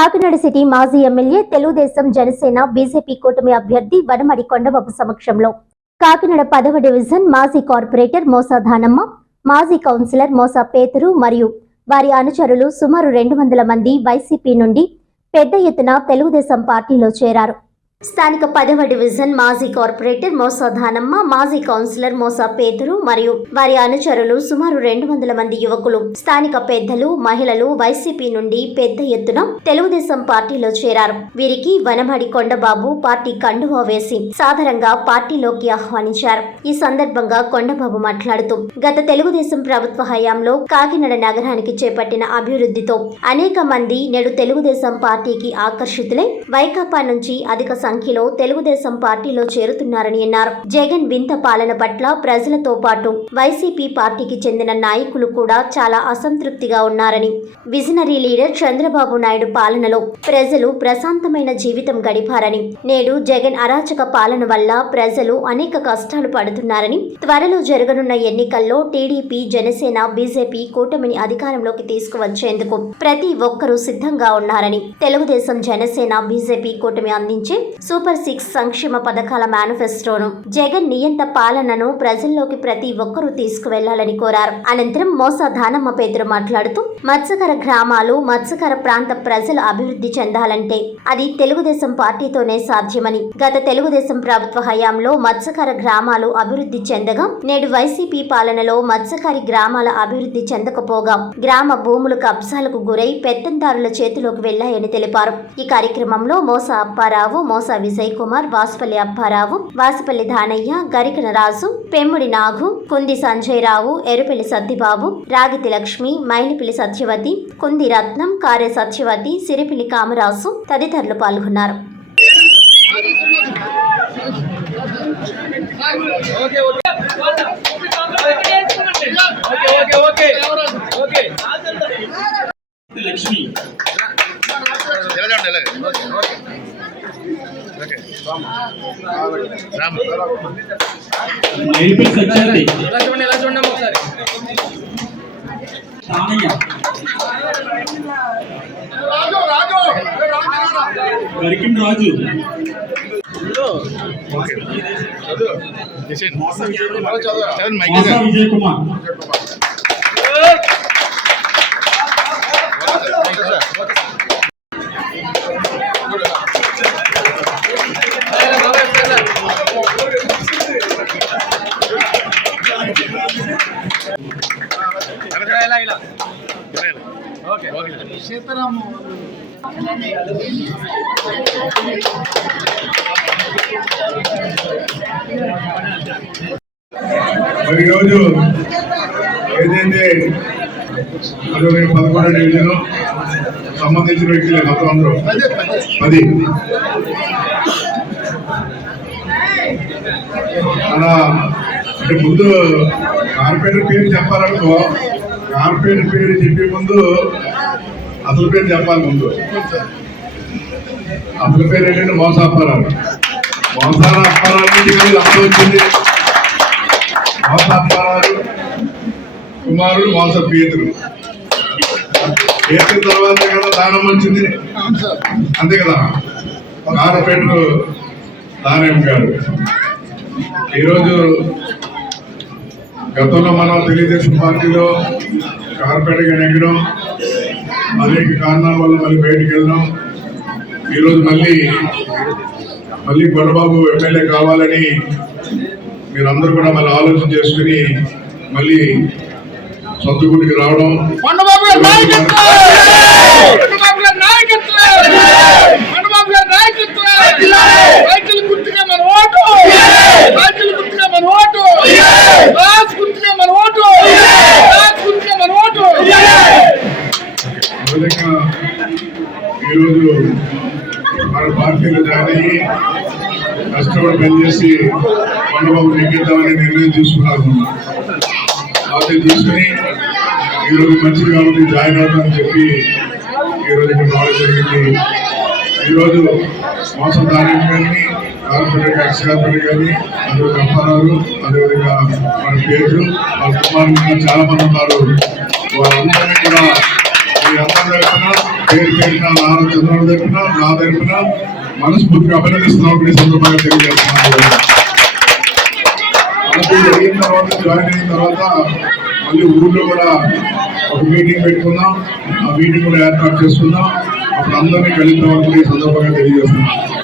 Kakinada city మాజీ MLA Telugudesam Janasena BJP కూటమి అభ్యర్థి వనమడి కొండబాబు సమక్షంలో. కాకినాడ పదవ డివిజన్ మాజీ కార్పొరేటర్ మోసా ధానమ్మ మాజీ కౌన్సిలర్ మోసా పేతురు మరియు వారి అనుచరులు సుమారు రెండు వందల మంది వైసీపీ నుండి పెద్ద ఎత్తున తెలుగుదేశం పార్టీలో చేరారు. స్థానిక పదవ డివిజన్ మాజీ కార్పొరేటర్ మోసా ధానమ్మ మాజీ కౌన్సిలర్ మోసా పేతురు మరియు వారి అనుచరులు సుమారు రెండు వందల మంది యువకులు స్థానిక పెద్దలు మహిళలు వైసీపీ నుండి పెద్ద ఎత్తున తెలుగుదేశం పార్టీలో చేరారు. వీరికి వనమడి కొండబాబు పార్టీ కండువా వేసి సాధారణంగా పార్టీలోకి ఆహ్వానించారు. ఈ సందర్భంగా కొండబాబు మాట్లాడుతూ గత తెలుగుదేశం ప్రభుత్వ హయాంలో కాకినాడ నగరానికి చేపట్టిన అభివృద్ధితో అనేక మంది నేడు తెలుగుదేశం పార్టీకి ఆకర్షితులై వైకాపా నుంచి అధిక సంఖ్యలో తెలుగుదేశం పార్టీలో చేరుతున్నారని అన్నారు. జగన్ వింత పాలన పట్ల ప్రజలతో పాటు వైసీపీ పార్టీకి చెందిన నాయకులు కూడా చాలా అసంతృప్తిగా ఉన్నారని. విజనరీ లీడర్ చంద్రబాబు నాయుడు పాలనలో ప్రజలు ప్రశాంతమైన జీవితం గడిపారని నేడు జగన్ అరాచక పాలన వల్ల ప్రజలు అనేక కష్టాలు పడుతున్నారని త్వరలో జరగనున్న ఎన్నికల్లో టీడీపీ జనసేన బీజేపీ కూటమిని అధికారంలోకి తీసుకువచ్చేందుకు ప్రతి ఒక్కరూ సిద్ధంగా ఉన్నారని తెలుగుదేశం జనసేన బీజేపీ కూటమి అందించే సూపర్ సిక్స్ సంక్షేమ పథకాల మేనిఫెస్టోను జగన్ నియంత పాలనను ప్రజల్లోకి ప్రతి ఒక్కరూ తీసుకువెళ్ళాలని కోరారు. అనంతరం మోసా దానమ్మ పేదరు మాట్లాడుతూ మత్స్యకర గ్రామాలు మత్స్యకర ప్రాంత ప్రజలు అభివృద్ధి చెందాలంటే అది తెలుగుదేశం పార్టీతోనే సాధ్యమని గత తెలుగుదేశం ప్రభుత్వ హయాంలో మత్స్యకర గ్రామాలు అభివృద్ధి చెందగా నేడు వైసీపీ పాలనలో మత్స్యకారి గ్రామాల అభివృద్ధి చెందకపోగా గ్రామ భూములు కబ్జాలకు గురై పెత్తందారుల చేతిలోకి వెళ్ళాయని తెలిపారు. ఈ కార్యక్రమంలో మోసా అప్పారావు మోస విజయ్ కుమార్ వాసుపల్లి అప్పారావు వాసుపల్లి దానయ్య గరికన రాజు పెమ్ముడి నాగు కుంది సంజయ్ రావు ఎరుపెల్లి సత్తిబాబు రాగితి లక్ష్మి మైలిపిల్లి సత్యవతి కుంది రత్నం కార్య సత్యవతి సిరిపిల్లి కామరాజు తదితరులు పాల్గొన్నారు. ఎలా చూడండి ఒకసారి తానయ్య గరికిం రాజు విజయ్ కుమార్ ఓకే మరి ఈరోజు ఏదైతే అరవై పదకొండు డివిజన్ సంబంధించిన వ్యక్తులే మొత్తం అందరూ పది. మన అంటే ముందు కార్పొరేటర్ పేరు చెప్పాలనుకో కార్పొరేటర్ పేరు చెప్పే ముందు అసలు పేరు చెప్పాలి ముందు. అసలు పేరు ఏంటంటే మోసాపరాలు. మోసాల అప్పారావు నుంచి కానీ అప్పుడు వచ్చింది. మోసాపరాలు కుమారుడు మోస పేతురు పేతురు తర్వాత కదా దానం వచ్చింది. అంతే కదా? కార్పొరేటర్ దానం గారు ఈరోజు గతంలో మనం తెలుగుదేశం పార్టీలో కార్పొరేట్గా నెగ్గడం అనేక కారణాల వల్ల మళ్ళీ బయటికి వెళ్ళినాం ఈరోజు మళ్ళీ మళ్ళీ కొండబాబు ఎమ్మెల్యే కావాలని మీరందరూ కూడా మళ్ళీ ఆలోచన చేసుకుని మళ్ళీ సొంత గుడికి రావడం నాయకత్వం కొండబాబు గారి నాయకత్వం కొండబాబు గారి నాయకత్వం రైతులు గుర్తుగా మన ఓటు రైతులు గుర్తుగా మన ఓటు రాజు గుర్తుగా మన ఓటు రాజు గుర్తుగా మన ఓటు ఆ విధంగా ఈరోజు మన పార్టీలో జాయిన్ అయ్యి కష్టపడి పనిచేసి కొండబాబు నెగ్గిద్దామని నిర్ణయం తీసుకున్నారు అది తీసుకుని ఈరోజు మంచిది కాబట్టి జాయిన్ అవుతామని చెప్పి ఈరోజు ఇక్కడ రావడం జరిగింది. ఈరోజు మోసం దాని కానీ కార్పొరేట్ ఎక్స్ కార్పొరేటర్ కానీ అదేవిధంగా అప్పారావు అదేవిధంగా మన పేరు వాళ్ళ కుమారులు చాలా మంది ఉన్నారు. వాళ్ళందరినీ కూడా మీ అందరి తరఫున పేరు పేరున నాన్న చంద్రబాబు తరపున నా తరపున మనస్ఫూర్తిగా అభినందిస్తున్నాం ఈ సందర్భంగా తెలియజేస్తున్నాను మనకు తర్వాత జాయిన్ అయిన తర్వాత మళ్ళీ ఊర్లో కూడా ఒక మీటింగ్ పెట్టుకుందాం ఆ మీటింగ్ కూడా ఏర్పాటు చేసుకుందాం అప్పుడు అందరినీ కలిగిన కూడా ఈ సందర్భంగా తెలియజేస్తున్నాం